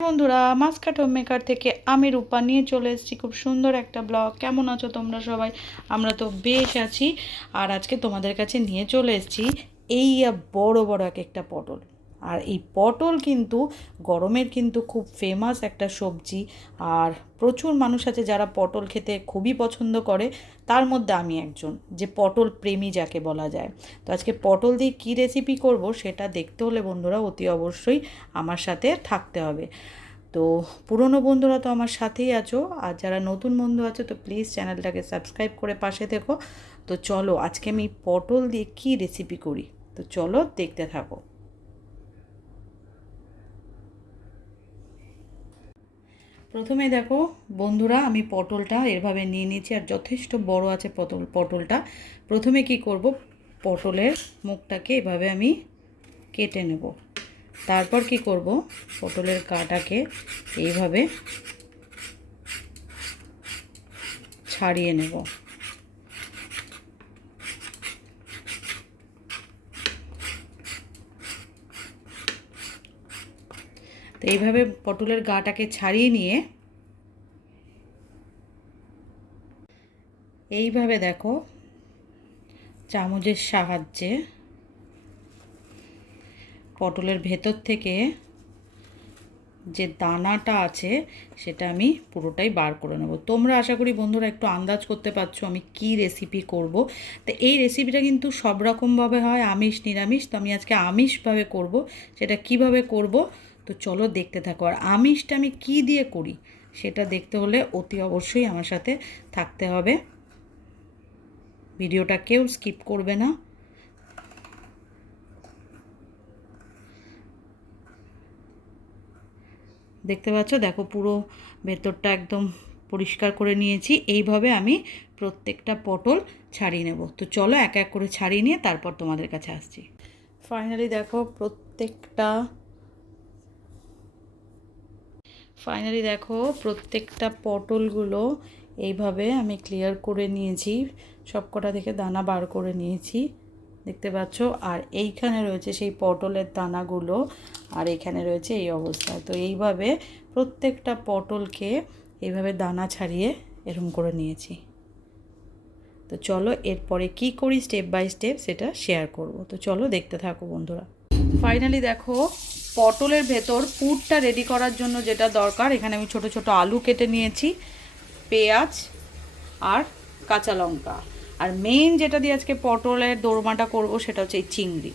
বন্ধুরা Muscat maker থেকে আমি রূপা নিয়ে চলে এসেছি খুব সুন্দর একটা ব্লগ কেমন আছো তোমরা সবাই? আমরা তো বেশ আছি। আর আজকে তোমাদের কাছে নিয়ে চলে এসেছি এই বড় বড় এক একটা পটল। আর এই পটল কিন্তু গরমের কিন্তু খুব ফেমাস একটা সবজি। আর প্রচুর মানুষ আছে যারা পটল খেতে খুবই পছন্দ করে। তার মধ্যে আমি একজন, যে পটল প্রেমী যাকে বলা যায়। তো আজকে পটল দিয়ে কী রেসিপি করব সেটা দেখতে হলে বন্ধুরা অতি অবশ্যই আমার সাথে থাকতে হবে। তো পুরনো বন্ধুরা তো আমার সাথেই আছো। আর যারা নতুন বন্ধু আছো তো প্লিজ চ্যানেলটাকে সাবস্ক্রাইব করে পাশে থেকো। তো চলো আজকে আমি পটল দিয়ে কী রেসিপি করি? তো চলো দেখতে থাকো। প্রথমে দেখো, বন্ধুরা, আমি পটলটা এভাবে নিয়ে নিয়েছি আর যথেষ্ট বড় আছে পটল, পটলটা। প্রথমে কি করব, পটলের মুখটাকে এভাবে আমি কেটে নেব। তারপর কি করব, পটলের গাটাকে এইভাবে ছাড়িয়ে নেব। তো এইভাবে পটলের গাটাকে ছাড়িয়ে নিয়ে এইভাবে দেখো চামচের সাহায্যে পটলের ভেতর থেকে যে দানাটা আছে সেটা আমি পুরোটাই বার করে নেব। তোমরা আশা করি বন্ধুরা একটু আন্দাজ করতে পারছ আমি কি রেসিপি করব। তো এই রেসিপিটা কিন্তু সব রকমভাবে হয়, আমিষ, নিরামিষ। তো আমি আজকে আমিষভাবে করব, সেটা কীভাবে করব? তো চলো দেখতে থাকো। আর আমিষটা আমি কি দিয়ে করি, সেটা দেখতে হলে অতি অবশ্যই আমার সাথে থাকতে হবে। ভিডিওটা কেউ স্কিপ করবে না। দেখতে পাচ্ছ? দেখো পুরো ভেতরটা একদম পরিষ্কার করে নিয়েছি। এইভাবে আমি প্রত্যেকটা পটল ছাড়িয়ে নেব। তো চলো এক এক করে ছাড়িয়ে নিয়ে তারপর তোমাদের কাছে আসছি। ফাইনালি দেখো প্রত্যেকটা ফাইনালি দেখো প্রত্যেকটা পটলগুলো এইভাবে আমি ক্লিয়ার করে নিয়েছি। সবকটা থেকে দানা বার করে নিয়েছি। দেখতে পাচ্ছ? আর এইখানে রয়েছে সেই পটলের দানাগুলো, আর এখানে রয়েছে এই অবস্থায় তো এইভাবে প্রত্যেকটা পটলকে এইভাবে দানা ছাড়িয়ে এরকম করে নিয়েছি। তো চলো এরপরে কি করি স্টেপ বাই স্টেপ সেটা শেয়ার করব। তো চলো দেখতে থাকো বন্ধুরা। ফাইনালি দেখো, পটলের ভেতর পুরটা রেডি করার জন্য যেটা দরকার, এখানে আমি ছোট ছোট আলু কেটে নিয়েছি, পেঁয়াজ আর কাঁচা লঙ্কা। আর মেইন যেটা দিয়ে আজকে পটলের দোরমাটা করব সেটা হচ্ছে এই চিংড়ি।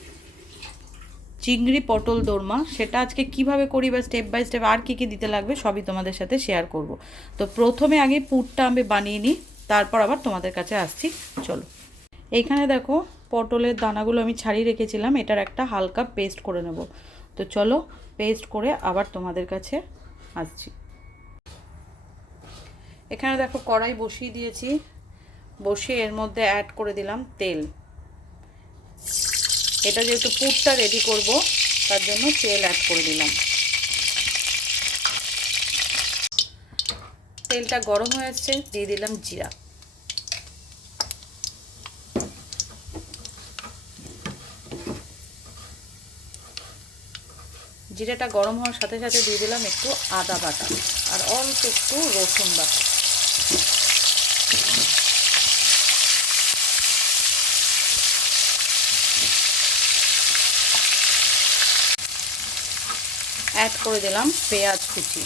চিংড়ি পটল দোরমা, সেটা আজকে কীভাবে করি বা স্টেপ বাই স্টেপ আর কী কী দিতে লাগবে সবই তোমাদের সাথে শেয়ার করব। তো প্রথমে আগে পুরটা আমি বানিয়ে নিই, তারপর আবার তোমাদের কাছে আসছি। চলো। এইখানে দেখো পটলের দানাগুলো আমি ছাড়িয়ে রেখেছিলাম, এটার একটা হালকা পেস্ট করে নেব। তো চলো পেস্ট করে আবার তোমাদের কাছে আসছি। এখানে দেখো কড়াই বসিয়ে দিয়েছি। বসিয়ে এর মধ্যে অ্যাড করে দিলাম তেল। এটা যেহেতু পুরটা রেডি করব, তার জন্য তেল অ্যাড করে দিলাম। তেলটা গরম হয়ে এসছে দিয়ে দিলাম জিরা। জিরাটা গরম হওয়ার সাথে সাথে দিয়ে দিলাম একটু আদা বাটা, আর অল্প একটু রসুন বাটা। অ্যাড করে দিলাম পেঁয়াজ কুচি।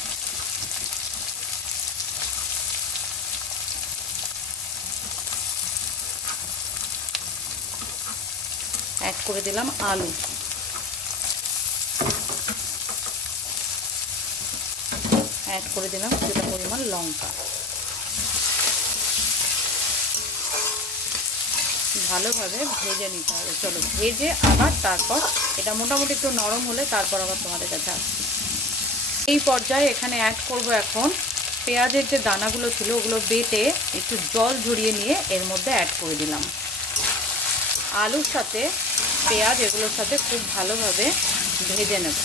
অ্যাড করে দিলাম আলু। অ্যাড করে দিলাম কিছুটা পরিমাণ লঙ্কা। ভালোভাবে ভেজে নিতে হবে। চলো, ভেজে আবার তারপর, এটা মোটামুটি একটু নরম হলে তারপর আবার তোমাদের কাছে আসবে এই পর্যায়ে এখানে অ্যাড করব এখন পেঁয়াজের যে দানাগুলো ছিল, ওগুলো বেটে একটু জল ঝরিয়ে নিয়ে এর মধ্যে অ্যাড করে দিলাম। আলুর সাথে পেঁয়াজ এগুলোর সাথে খুব ভালোভাবে ভেজে নেব।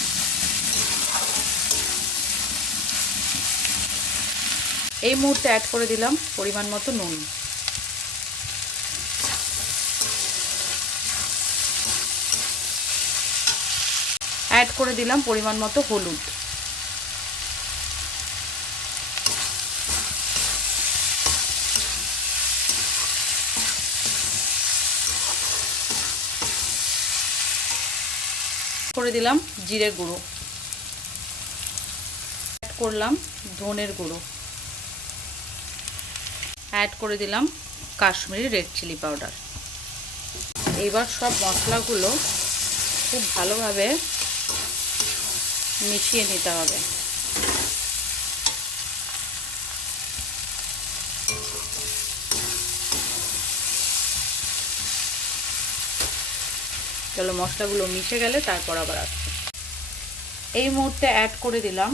এই মুহূর্তে অ্যাড করে দিলাম পরিমাণ মতো নুন। অ্যাড করে দিলাম পরিমাণ মতো হলুদ। করে দিলাম জিরে গুঁড়ো। অ্যাড করলাম ধনের গুঁড়ো। অ্যাড করে দিলাম কাশ্মীরি রেড চিলি পাউডার এইবার সব মশলাগুলো খুব ভালোভাবে মিশিয়ে নিতে হবে। চলো মশলাগুলো মিশে গেলে তারপর আবার আসছে। এই মুহূর্তে অ্যাড করে দিলাম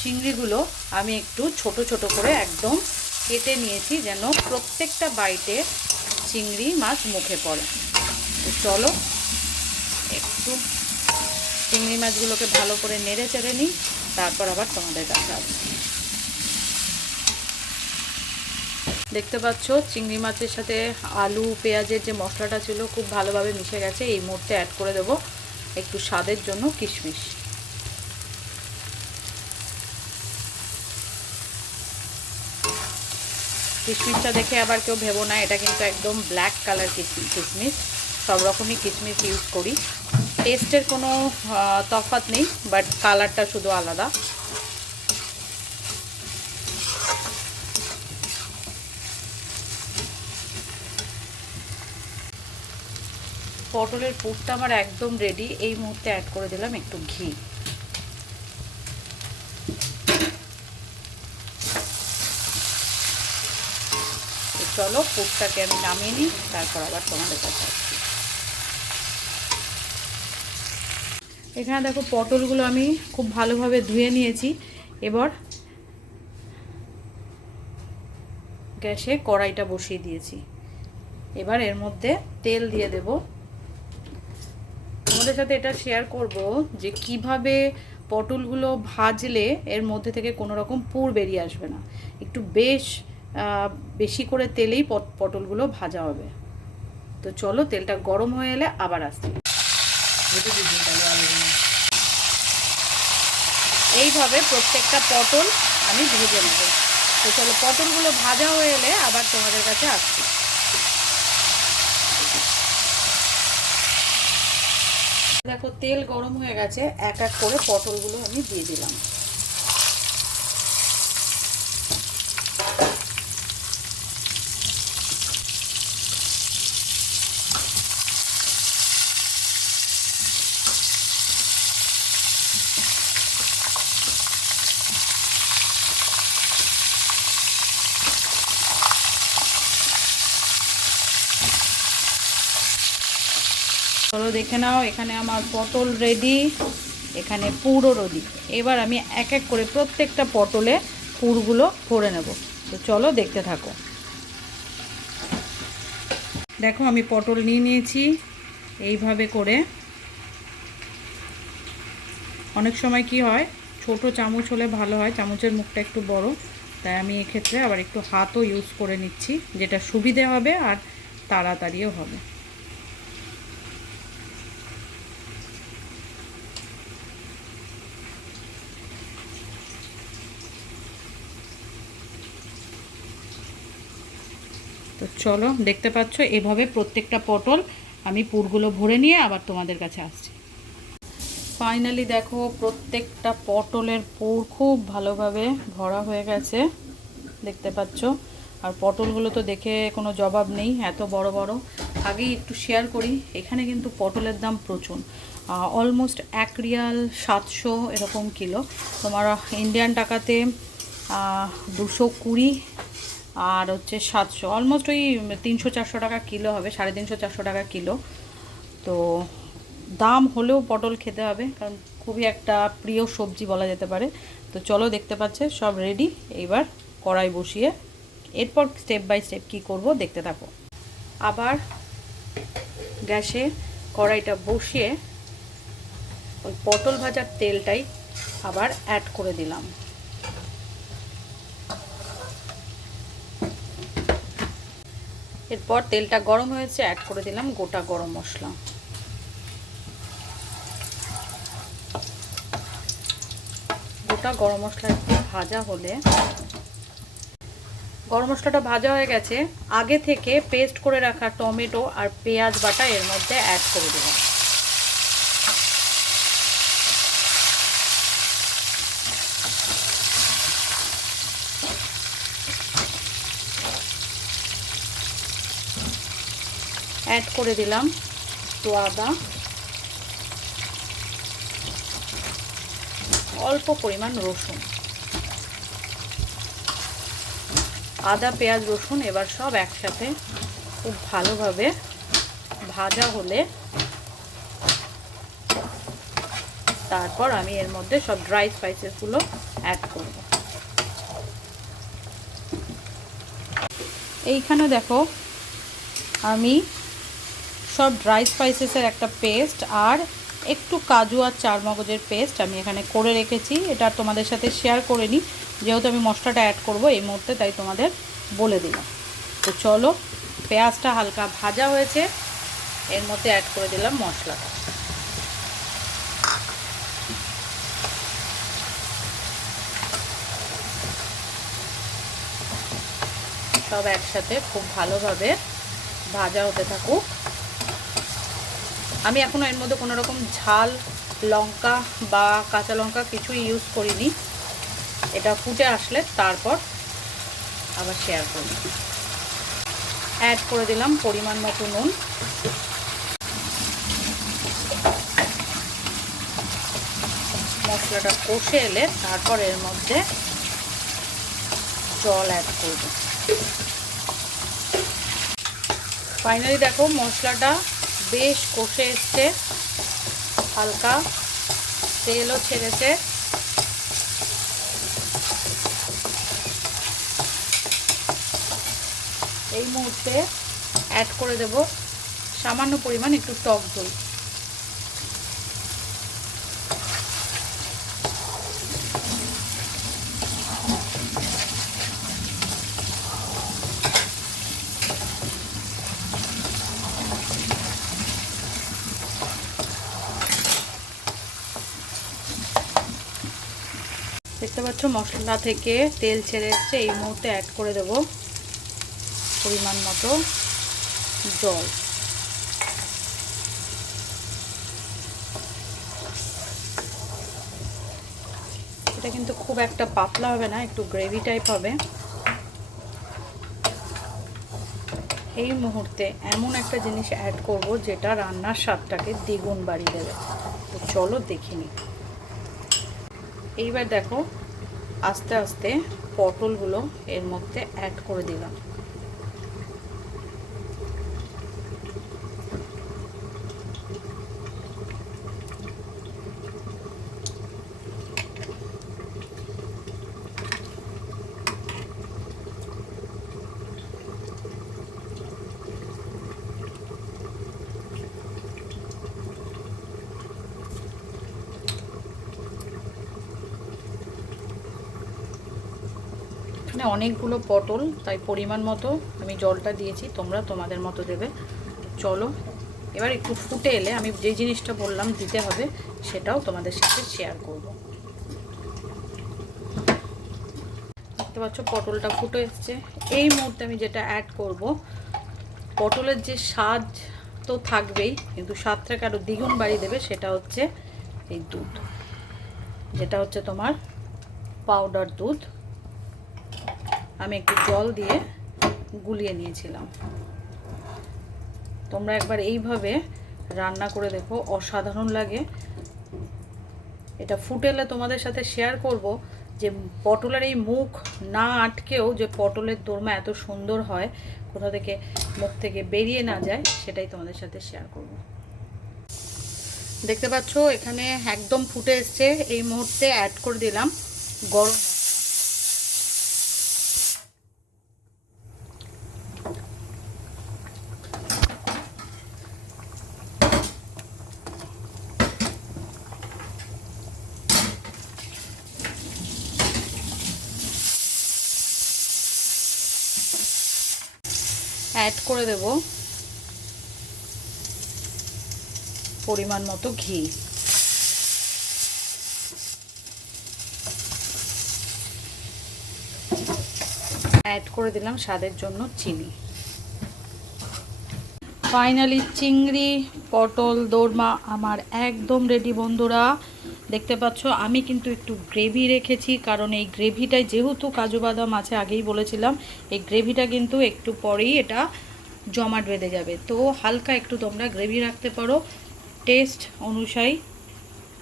চিংড়িগুলো। আমি একটু ছোট ছোট করে একদম কেটে নিয়েছি যেন প্রত্যেকটা বাইটে চিংড়ি মাছ মুখে পড়ে। চলো একটু চিংড়ি মাছগুলোকে ভালো করে নেড়ে চেড়ে নিই, তারপর আবার তোমাদের কাছে আসব দেখতে পাচ্ছ, চিংড়ি মাছের সাথে আলু, পেঁয়াজের যে মশলাটা ছিল খুব ভালোভাবে মিশে গেছে। এই মুহূর্তে অ্যাড করে দেব একটু স্বাদের জন্য কিশমিশ। কিশমিশটা দেখে আবার কেউ ভেবো না, এটা কিন্তু একদম ব্ল্যাক কালার কিশমিশ। সব রকমই কিশমিশ ইউজ করি। টেস্টের কোনো তফাৎ নেই বাট কালারটা শুধু আলাদা। পটলের পুরটা আমার একদম রেডি এই মুহূর্তে অ্যাড করে দিলাম একটু ঘি। চলো পুরটাকে আমি নামিয়ে নিই, তারপর আবার তোমাদের কাছে এখানে দেখো পটলগুলো আমি খুব ভালোভাবে ধুয়ে নিয়েছি। এবার গ্যাসে কড়াইটা বসিয়ে দিয়েছি। এবার এর মধ্যে তেল দিয়ে দেব। তোমাদের সাথে এটা শেয়ার করব যে কীভাবে পটলগুলো ভাজলে এর মধ্যে থেকে কোনো রকম পুর বেরিয়ে আসবে না। একটু বেশ বেশি করে তেলেই পটলগুলো ভাজা হবে। তো চলো তেলটা গরম হয়ে এলে আবার আসছি। এইভাবে প্রত্যেকটা পটল আমি ভেজে নেব। তো চলো পটলগুলো ভাজা হয়ে এলে আবার তোমাদের কাছে আসছি। দেখো তেল গরম হয়ে গেছে এক এক করে পটলগুলো আমি দিয়ে দিলাম। চলো দেখে নাও, এখানে আমার পটল রেডি এখানে পুরো রেডি এবার আমি এক এক করে প্রত্যেকটা পটলে পুরগুলো ভরে নেব। তো চলো দেখতে থাকো। দেখো আমি পটল নিয়ে নিয়েছি, এইভাবে করে। অনেক সময় কি হয়, ছোট চামচ হলে ভালো হয়, চামচের মুখটা একটু বড়। তাই আমি এক্ষেত্রে আবার একটু হাতও ইউজ করে নিচ্ছি, যেটা সুবিধে হবে আর তাড়াতাড়িও হবে। চলো, দেখতে পাচ্ছ, এভাবে প্রত্যেকটা পটল আমি পুরগুলো ভরে নিয়ে আবার তোমাদের কাছে আসছি। ফাইনালি দেখো, প্রত্যেকটা পটলের পুর খুব ভালোভাবে ভরা হয়ে গেছে, দেখতে পাচ্ছ। আর পটলগুলো তো দেখে কোনো জবাব নেই, এত বড় বড়। আগেই একটু শেয়ার করি, এখানে কিন্তু পটলের দাম প্রচুর। অলমোস্ট এক রিয়াল সাতশো এরকম কিলো। তোমার ইন্ডিয়ান টাকাতে দুশো কুড়ি আর হচ্ছে সাতশো অলমোস্ট ওই তিনশো, চারশো টাকা কিলো হবে, সাড়ে তিনশো, চারশো টাকা কিলো। তো দাম হলেও পটল খেতে হবে, কারণ খুবই একটা প্রিয় সবজি বলা যেতে পারে। তো চলো দেখতে পাচ্ছে, সব রেডি এইবার কড়াই বসিয়ে এরপর স্টেপ বাই স্টেপ কী করব দেখতে থাকো। আবার গ্যাসে কড়াইটা বসিয়ে ওই পটল ভাজার তেলটাই আবার অ্যাড করে দিলাম। এরপর তেলটা গরম হয়েছে অ্যাড করে দিলাম গোটা গরম মশলা। গোটা গরম মশলা একটু ভাজা হলে। গরম মশলাটা ভাজা হয়ে গেছে, আগে থেকে পেস্ট করে রাখা টমেটো আর পেঁয়াজ বাটা এর মধ্যে অ্যাড করে দিলাম। অ্যাড করে দিলাম একটু আদা। অল্প পরিমাণ রসুন। আদা, পেঁয়াজ, রসুন এবার সব একসাথে খুব ভালোভাবে ভাজা হলে তারপর আমি এর মধ্যে সব ড্রাই স্পাইসেসগুলো অ্যাড করব। এইখানে দেখো আমি সব ড্রাই স্পাইসেসের একটা পেস্ট আর একটু কাজু আর চার মগজের পেস্ট আমি এখানে করে রেখেছি। এটা তোমাদের সাথে শেয়ার করে নিই। যেহেতু আমি মশলাটা অ্যাড করব এই মুহূর্তে, তাই তোমাদের বলে দিলাম। তো চলো, পেঁয়াজটা হালকা ভাজা হয়েছে। এর মধ্যে অ্যাড করে দিলাম মশলাটা। সব একসাথে খুব ভালোভাবে ভাজা হতে থাকুক। আমি এখনও এর মধ্যে কোনো রকম ঝাল, লঙ্কা বা কাঁচা লঙ্কা কিছুই ইউজ করিনি। এটা ফুটে আসলে তারপর আবার শেয়ার করব। অ্যাড করে দিলাম পরিমাণ মতো নুন। মশলাটা কষে এলে তারপর এর মধ্যে জল অ্যাড করব। ফাইনালি দেখো মশলাটা বেশ কষে এসছে। হালকা তেলও ছেড়েছে। এই মুহূর্তে অ্যাড করে দেব। সামান্য পরিমাণ একটু টক দই। দেখতে পাচ্ছ, মশলা থেকে তেল ছেড়ে এসছে। এই মুহূর্তে অ্যাড করে দেব পরিমাণ মতো জল। এটা কিন্তু খুব একটা পাতলা হবে না, একটু গ্রেভি টাইপ হবে। এই মুহূর্তে এমন একটা জিনিস অ্যাড করব, যেটা রান্নার স্বাদটাকে দ্বিগুণ বাড়িয়ে দেবে। তো চলো দেখিনি এইবার দেখো আস্তে আস্তে পটলগুলো এর মধ্যে অ্যাড করে দিলাম। এখানে অনেকগুলো পটল, তাই পরিমাণ মতো আমি জলটা দিয়েছি, তোমরা তোমাদের মতো দেবে। চলো, এবার একটু ফুটে এলে আমি যে জিনিসটা বললাম দিতে হবে, সেটাও তোমাদের সাথে শেয়ার করব। দেখতে পাচ্ছ পটলটা ফুটে এসছে। এই মুহূর্তে আমি যেটা অ্যাড করব, পটলের যে স্বাদ তো থাকবেই, কিন্তু স্বাদটাকে আরও দ্বিগুণ বাড়িয়ে দেবে, সেটা হচ্ছে এই দুধ। যেটা হচ্ছে তোমার পাউডার দুধ। আমি একটু জল দিয়ে গুলিয়ে নিয়েছিলাম। তোমরা একবার এইভাবে রান্না করে দেখো, অসাধারণ লাগে। এটা ফুটেলে তোমাদের সাথে শেয়ার করব যে পটলের এই মুখ না আটকেও যে পটলের দোরমা এত সুন্দর হয়, কোথা থেকে মুখ থেকে বেরিয়ে না যায়, সেটাই তোমাদের সাথে শেয়ার করব। দেখতে পাচ্ছ, এখানে একদম ফুটে এসছে। এই মুহূর্তে অ্যাড করে দিলাম গরম অ্যাড করে দেব। পরিমাণ মতো ঘি। অ্যাড করে দিলাম স্বাদের জন্য চিনি। ফাইনালি চিংড়ি, পটল, দোরমা আমার একদম রেডি বন্ধুরা। দেখতে পাচ্ছ, আমি কিন্তু একটু গ্রেভি রেখেছি, কারণ এই গ্রেভিটায় যেহেতু কাজু বাদাম আছে, আগেই বলেছিলাম, এই গ্রেভিটা কিন্তু একটু পরেই এটা জমাট বেঁধে যাবে। তো হালকা একটু তোমরা গ্রেভি রাখতে পারো। টেস্ট অনুযায়ী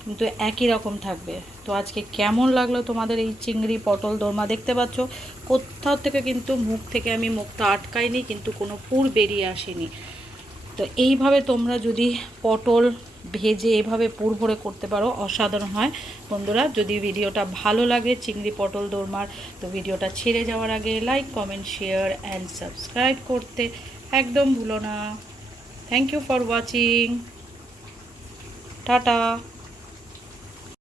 কিন্তু একই রকম থাকবে। তো আজকে কেমন লাগল তোমাদের এই চিংড়ি, পটল, দোরমা দেখতে পাচ্ছ? কোথাও থেকে কিন্তু মুখ থেকে আমি মুখটা আটকাইনি, কিন্তু কোনো পুর বেরিয়ে আসেনি। তো এইভাবে তোমরা যদি পটল ভেজে এভাবে পুর ভরে করতে পারো, অসাধারণ হয়। বন্ধুরা, যদি ভিডিওটা ভালো লাগে চিংড়ি, পটল, দোরমার, তো ভিডিওটা ছেড়ে যাওয়ার আগে like comment share and subscribe করতে একদম ভুলো না। Thank you for watching tata.